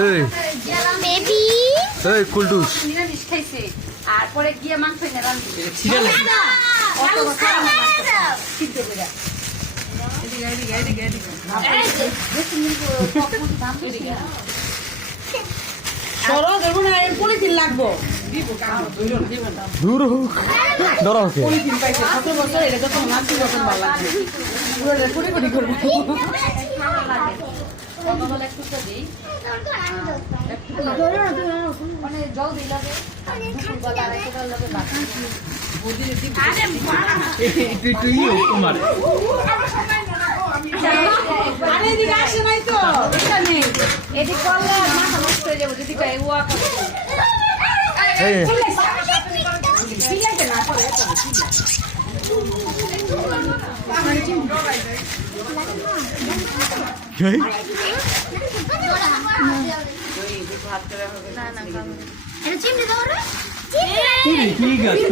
এই বেবি এই কুলটুস নিরামিষ খাইছে আর পরে গিয়ে মাংস এনে রান্না ছিড়ে লাগে সিদ্ধ করে সরো দেবো না পলিথিন লাগবো দূর হোক ধরা হোক পলিথিন পাইছে 7 বছর এটা যত মাছ বছর ভালো লাগবে পুরো কোটি কোটি করবো মানে জল দিলে এদিকে আসে নাই তো এখানে এদিকে করলে মাথা নষ্ট হয়ে যাবো যদি ওয়া না করে এটা চিমনি দাও রে ঠিক আছে